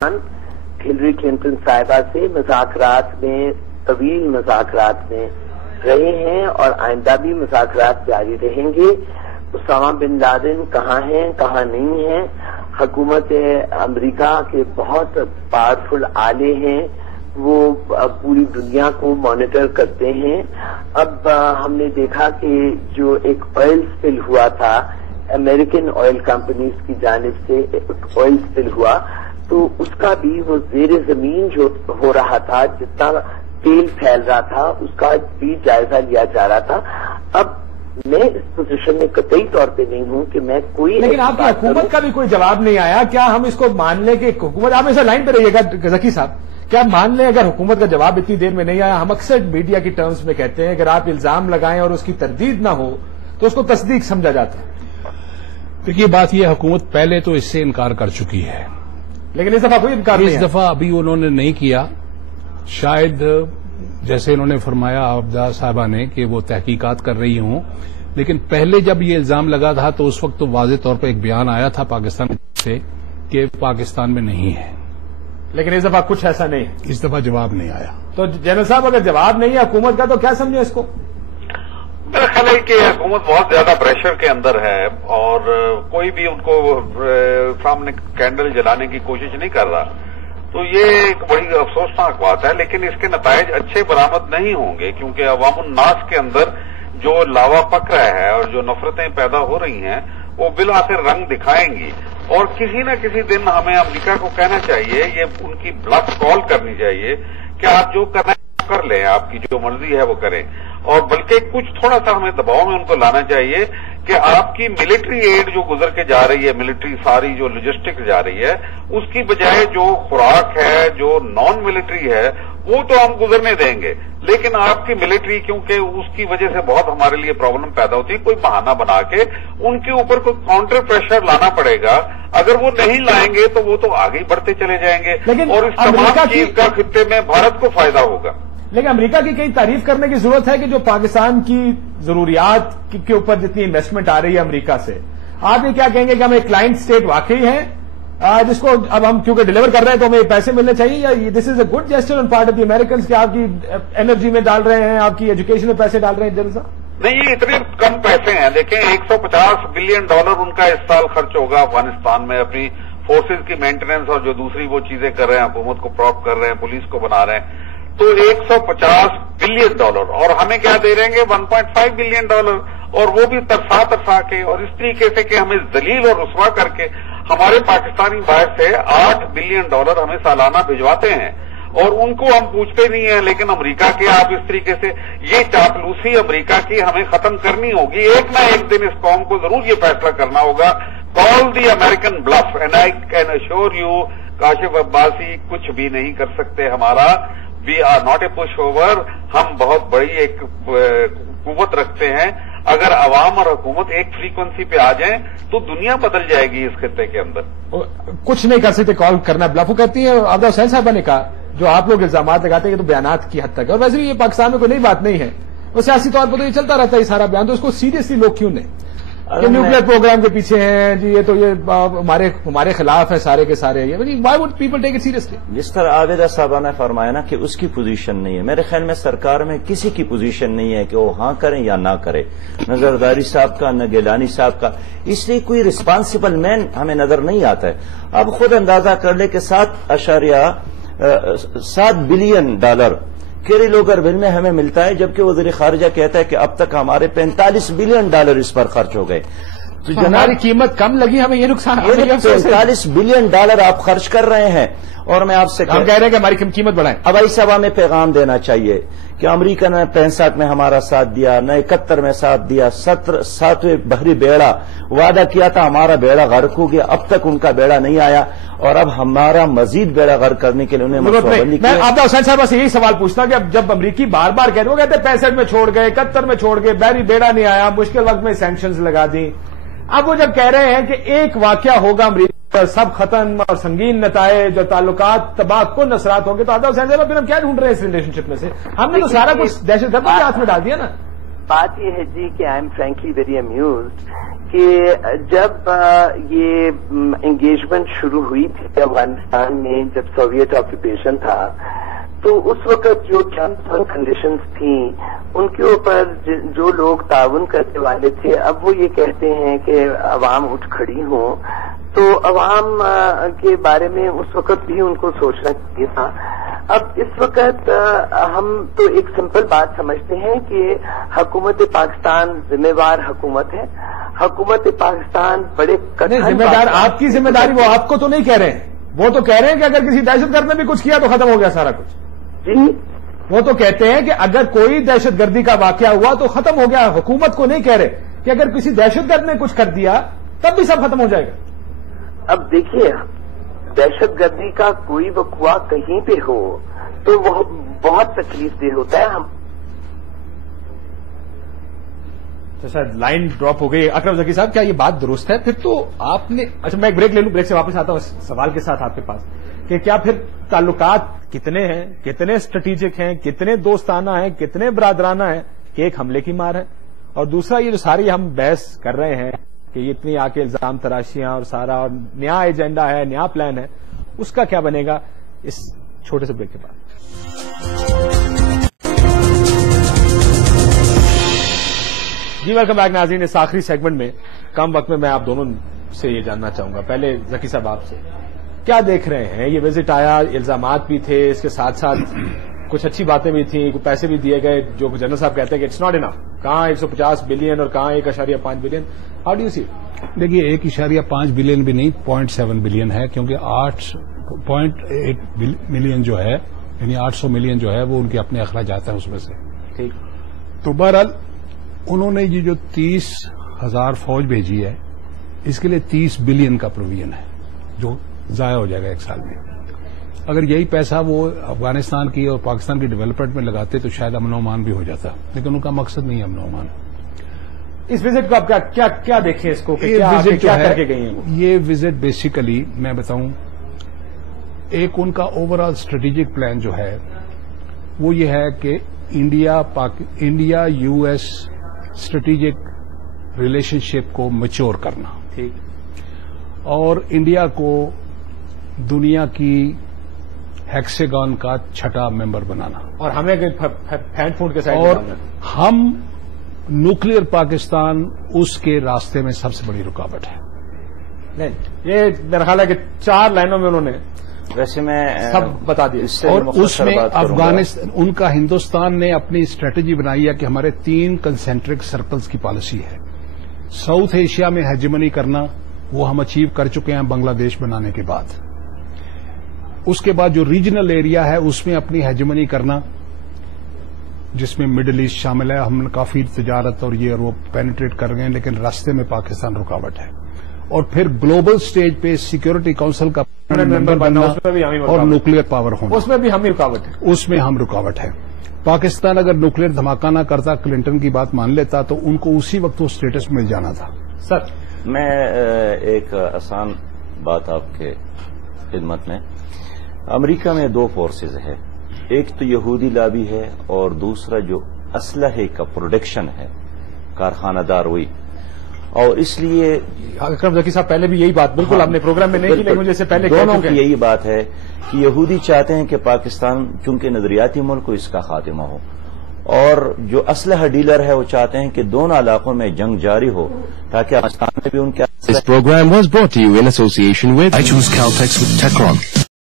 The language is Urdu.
ہلری کلنٹن صاحبہ سے مذاکرات میں طویل مذاکرات میں رہے ہیں اور آئندہ بھی مذاکرات جاری رہیں گے۔ اسامہ بن لادن کہاں ہیں کہاں نہیں ہیں، حکومت امریکہ کے بہت پاورفل آلے ہیں، وہ پوری دنیا کو مانیٹر کرتے ہیں۔ اب ہم نے دیکھا کہ جو ایک آئل سپل ہوا تھا، امریکن آئل کمپنیز کی جانب سے آئل سپل ہوا، تو اس کا بھی وہ زیر زمین جو ہو رہا تھا، جتنا تیل پھیل رہا تھا اس کا بھی جائزہ لیا جا رہا تھا۔ اب میں اس پوزیشن میں قطعی طور پہ نہیں ہوں کہ میں کوئی، لیکن آپ کی حکومت کا بھی کوئی جواب نہیں آیا۔ کیا ہم اس کو مان لیں کہ حکومت، آپ ایسا لائن پہ رہیے گا ذکی صاحب، کیا مان لیں اگر حکومت کا جواب اتنی دیر میں نہیں آیا؟ ہم اکثر میڈیا کی ٹرمز میں کہتے ہیں اگر آپ الزام لگائیں اور اس کی تردید نہ ہو تو اس کو تصدیق سمجھا جاتا ہے۔ دیکھیے بات یہ، حکومت پہلے تو اس سے انکار کر چکی ہے، لیکن اس دفعہ کوئی انکار نہیں ہے۔ اس دفعہ ابھی انہوں نے نہیں کیا، شاید جیسے انہوں نے فرمایا عابدہ صاحبہ نے کہ وہ تحقیقات کر رہی ہوں، لیکن پہلے جب یہ الزام لگا تھا تو اس وقت تو واضح طور پہ ایک بیان آیا تھا پاکستان سے کہ پاکستان میں نہیں ہے، لیکن اس دفعہ کچھ ایسا نہیں، اس دفعہ جواب نہیں آیا۔ تو جنرل صاحب اگر جواب نہیں ہے حکومت کا تو کیا سمجھے اس کو؟ میرا خیال ہے کہ حکومت بہت زیادہ پریشر کے اندر ہے اور کوئی بھی ان کو سامنے کینڈل جلانے کی کوشش نہیں کر رہا، تو یہ ایک بڑی افسوسناک بات ہے، لیکن اس کے نتائج اچھے برآمد نہیں ہوں گے، کیونکہ عوام الناس کے اندر جو لاوا پک رہا ہے اور جو نفرتیں پیدا ہو رہی ہیں وہ بالآخر رنگ دکھائیں گی، اور کسی نہ کسی دن ہمیں امریکہ کو کہنا چاہیے، یہ ان کی بلف کال کرنی چاہیے کہ آپ جو کرنا ہے کر لیں، آپ کی جو مرضی ہے وہ کریں، اور بلکہ کچھ تھوڑا سا ہمیں دباؤ میں ان کو لانا چاہیے کہ آپ کی ملٹری ایڈ جو گزر کے جا رہی ہے، ملٹری ساری جو لاجسٹک جا رہی ہے، اس کی بجائے جو خوراک ہے، جو نان ملٹری ہے، وہ تو ہم گزرنے دیں گے، لیکن آپ کی ملٹری، کیونکہ اس کی وجہ سے بہت ہمارے لیے پرابلم پیدا ہوتی ہے، کوئی بہانہ بنا کے ان کے اوپر کوئی کاؤنٹر پریشر لانا پڑے گا۔ اگر وہ نہیں لائیں گے تو وہ تو آگے بڑھتے چلے جائیں گے، اور اس تمام چیز کا خطے میں بھارت کو فائدہ ہوگا۔ لیکن امریکہ کی کئی تعریف کرنے کی ضرورت ہے کہ جو پاکستان کی ضروریات کے اوپر جتنی انویسٹمنٹ آ رہی ہے امریکہ سے، آپ یہ کیا کہیں گے کہ ہم ایک کلائنٹ اسٹیٹ واقعی ہیں جس کو اب ہم کیونکہ ڈیلیور کر رہے ہیں تو ہمیں پیسے ملنے چاہیے، یا this is a good gesture on part of the Americans کہ آپ کی انرجی میں ڈال رہے ہیں، آپ کی ایجوکیشن میں پیسے ڈال رہے ہیں؟ جنرل صاحب نہیں، یہ اتنے کم پیسے ہیں، دیکھیں $150 بلین ان کا اس سال خرچ ہوگا افغانستان میں اپنی فورسز کی مینٹیننس اور جو دوسری وہ چیزیں کر رہے ہیں، حکومت کو پراپ کر رہے ہیں، پولیس کو بنا رہے ہیں، تو $150 بلین، اور ہمیں کیا دے رہیں گے $1.5 بلین، اور وہ بھی ترسا کے، اور اس طریقے سے کہ ہمیں ذلیل اور رسوا کر کے ہمارے پاکستانی باہر سے $8 بلین ہمیں سالانہ بھجواتے ہیں، اور ان کو ہم پوچھتے نہیں ہیں۔ لیکن امریکہ کے آپ اس طریقے سے، یہ چاپلوسی امریکہ کی ہمیں ختم کرنی ہوگی، ایک نہ ایک دن اس قوم کو ضرور یہ فیصلہ کرنا ہوگا، call the American bluff, and I can assure you Kashif Abbasi کچھ بھی نہیں کر سکتے ہمارا، we are not a pushover, ہم بہت بڑی ایک قوت رکھتے ہیں۔ اگر عوام اور حکومت ایک فریکوینسی پہ آ جائیں تو دنیا بدل جائے گی اس خطے کے اندر۔ کچھ نہیں کر سکتے، کال کرنا بلف کرتی ہیں۔ عابدہ حسین صاحبہ نے کہا جو آپ لوگ الزامات لگاتے ہیں کہ تو بیانات کی حد تک ہے، اور ویسے بھی یہ پاکستان میں کوئی نئی بات نہیں ہے، وہ سیاسی طور پر تو یہ چلتا رہتا ہے یہ سارا بیان، تو اس کو سیریسلی لوگ کیوں نہیں کہ نیوکلیر پروگرام کے پیچھے ہیں جی، یہ تو یہ ہمارے خلاف ہے سارے کے سارے، Y would people take it seriously? جس طرح عابدہ صاحبہ نے فرمایا نا کہ اس کی پوزیشن نہیں ہے، میرے خیال میں سرکار میں کسی کی پوزیشن نہیں ہے کہ وہ ہاں کریں یا نہ کرے، نہ زرداری صاحب کا، نہ گیلانی صاحب کا، اس لیے کوئی ریسپانسبل مین ہمیں نظر نہیں آتا ہے۔ اب خود اندازہ کر لے کہ $7.7 بلین کیری لوگر بل میں ہمیں ملتا ہے، جبکہ وزیر خارجہ کہتا ہے کہ اب تک ہمارے $45 بلین اس پر خرچ ہو گئے۔ تو ہماری قیمت کم لگی، ہمیں یہ نقصان، $45 بلین آپ خرچ کر رہے ہیں، اور میں آپ سے ہم کہہ رہے ہیں کہ ہماری قیمت بڑھائیں۔ ہوائی سبھا میں پیغام دینا چاہیے کہ امریکہ نے 65 میں ہمارا ساتھ دیا، نہ 71 میں ساتھ دیا، 7ویں بحری بیڑا وعدہ کیا تھا، ہمارا بیڑا غرق ہو گیا، اب تک ان کا بیڑا نہیں آیا، اور اب ہمارا مزید بیڑا غرق کرنے کے لیے انہیں میں عابدہ حسین صاحب سے یہی سوال پوچھتا کہ جب امریکی بار بار کہتے وہ کہتے 65 میں چھوڑ گئے، 71 میں چھوڑ گئے، بحری بیڑا نہیں آیا، مشکل وقت میں سینکشنز لگا دی، اب وہ جب کہہ رہے ہیں کہ ایک واقعہ ہوگا امریکہ پر سب ختم اور سنگین نتائج اور تعلقات تباہ کن اثرات ہوں گے، تو عابدہ حسین صاحب پھر ہم کیا ڈھونڈ رہے ہیں اس ریلیشن شپ میں سے؟ ہم نے تو سارا کچھ دہشت گرد کے ہاتھ میں ڈال دیا نا۔ بات یہ ہے جی کہ آئی ایم فرینکلی ویری امیوزڈ کہ جب یہ انگیجمنٹ شروع ہوئی تھی افغانستان میں، جب سوویت آکوپیشن تھا، تو اس وقت جو ٹرمز اور کنڈیشنز تھیں ان کے اوپر جو لوگ تعاون کرنے والے تھے، اب وہ یہ کہتے ہیں کہ عوام اٹھ کھڑی ہوں، تو عوام کے بارے میں اس وقت بھی ان کو سوچنا چاہیے تھا۔ اب اس وقت ہم تو ایک سمپل بات سمجھتے ہیں کہ حکومت پاکستان ذمہ وار حکومت ہے، حکومت پاکستان بڑے ذمہ دار، آپ کی ذمہ داری وہ آپ کو تو نہیں کہہ رہے ہیں، وہ تو کہہ رہے ہیں کہ اگر کسی دہشت گرد نے بھی کچھ کیا تو ختم ہو گیا سارا کچھ۔ جی وہ تو کہتے ہیں کہ اگر کوئی دہشت گردی کا واقعہ ہوا تو ختم ہو گیا، حکومت کو نہیں کہہ رہے کہ اگر کسی دہشت گرد نے کچھ کر دیا تب بھی سب ختم ہو جائے گا۔ اب دیکھیے، دہشت گردی کا کوئی وقوع کہیں پہ ہو تو وہ بہت تکلیف دہ ہوتا ہے۔ ہم شاید لائن ڈراپ ہو گئی۔ اکرم ذکی صاحب، کیا یہ بات درست ہے؟ پھر تو آپ نے، اچھا میں ایک بریک لے لوں، بریک سے واپس آتا ہوں اس سوال کے ساتھ آپ کے پاس کہ کیا پھر تعلقات کتنے ہیں، کتنے اسٹریٹجک ہیں، کتنے دوستانہ ہیں، کتنے برادرانہ ہیں کہ ایک حملے کی مار ہے؟ اور دوسرا یہ جو ساری ہم بحث کر رہے ہیں کہ یہ اتنی آ کے الزام تراشیاں اور سارا اور نیا ایجنڈا ہے، نیا پلان ہے، اس کا کیا بنے گا اس چھوٹے سے بریک کے بعد؟ جی ویلکم بیک ناظرین، اس آخری سیگمنٹ میں کم وقت میں آپ دونوں سے یہ جاننا چاہوں گا، پہلے ذکی صاحب آپ سے کیا دیکھ رہے ہیں؟ یہ وزٹ آیا، الزامات بھی تھے، اس کے ساتھ ساتھ کچھ اچھی باتیں بھی تھیں، کچھ پیسے بھی دیے گئے جو جنرل صاحب کہتے ہیں کہ اٹس ناٹ انف، کہاں 150 بلین اور کہاں 1.5 بلین، ہاؤ ڈو یو سی؟ دیکھیے 1.5 بلین بھی نہیں، 0.7 بلین ہے، کیونکہ 8.8 ملین جو ہے، یعنی 800 ملین جو ہے وہ ان کے اپنے اخراجات ہیں اس میں سے۔ ٹھیک، تو بہرحال انہوں نے یہ جو 30,000 فوج بھیجی ہے اس کے لیے 30 بلین کا پروویژن ہے جو ضائع ہو جائے گا ایک سال میں۔ اگر یہی پیسہ وہ افغانستان کی اور پاکستان کی ڈیولپمنٹ میں لگاتے تو شاید امن و امان بھی ہو جاتا، لیکن ان کا مقصد نہیں ہے امن و امان۔ اس وزٹ کو آپ کیا دیکھیں اس کو کہ کیا کر کے گئی ہیں؟ یہ وزٹ بیسیکلی میں بتاؤں، ایک ان کا اوور آل اسٹریٹجک پلان جو ہے وہ یہ ہے کہ India U S strategic relationship کو میچور کرنا، ٹھیک، اور انڈیا کو دنیا کی ہیکسیگون کا چھٹا ممبر بنانا، اور ہمیں ہینڈ فوڈ کے ساتھ، اور ہم نیوکلیر پاکستان اس کے راستے میں سب سے بڑی رکاوٹ ہے۔ نہیں، یہ میرا خیال ہے کہ 4 لائنوں میں انہوں نے ویسے میں سب بتا دیا، اور اس میں افغانستان، ان کا ہندوستان نے اپنی اسٹریٹجی بنائی ہے کہ ہمارے 3 کنسنٹرک سرکلز کی پالیسی ہے۔ ساؤتھ ایشیا میں ہیجمنی کرنا وہ ہم اچیو کر چکے ہیں بنگلہ دیش بنانے کے بعد۔ اس کے بعد جو ریجنل ایریا ہے اس میں اپنی ہیجمنی کرنا، جس میں مڈل ایسٹ شامل ہے۔ ہم نے کافی تجارت اور یہ اور وہ پینیٹریٹ کر گئے ہیں، لیکن راستے میں پاکستان رکاوٹ ہے۔ اور پھر گلوبل سٹیج پہ سیکورٹی کاؤنسل کا ممبر بننا اور نیوکلیر پاور ہونا، اس میں بھی ہم رکاوٹ ہے، اس میں ہم رکاوٹ ہے۔ پاکستان اگر نیوکلیر دھماکہ نہ کرتا، کلنٹن کی بات مان لیتا، تو ان کو اسی وقت وہ سٹیٹس مل جانا تھا۔ سر میں ایک آسان بات آپ کے خدمت میں، امریکہ میں 2 فورسز ہے، ایک تو یہودی لابی ہے اور دوسرا جو اسلحے کا پروڈکشن ہے، کارخانہ داروی۔ اور اس لیے اکرم ذکی صاحب پہلے بھی یہی بات بالکل آپ نے پروگرام میں نہیں کی، لیکن جیسے پہلے دونوں کی یہی بات ہے کہ یہودی چاہتے ہیں کہ پاکستان چونکہ نظریاتی ملک ہو، اس کا خاتمہ ہو، اور جو اسلحہ ڈیلر ہے وہ چاہتے ہیں کہ دونوں علاقوں میں جنگ جاری ہو تاکہ افغانستان میں بھی ان کے This program was brought to you in association with I Choose Caltex with Techron.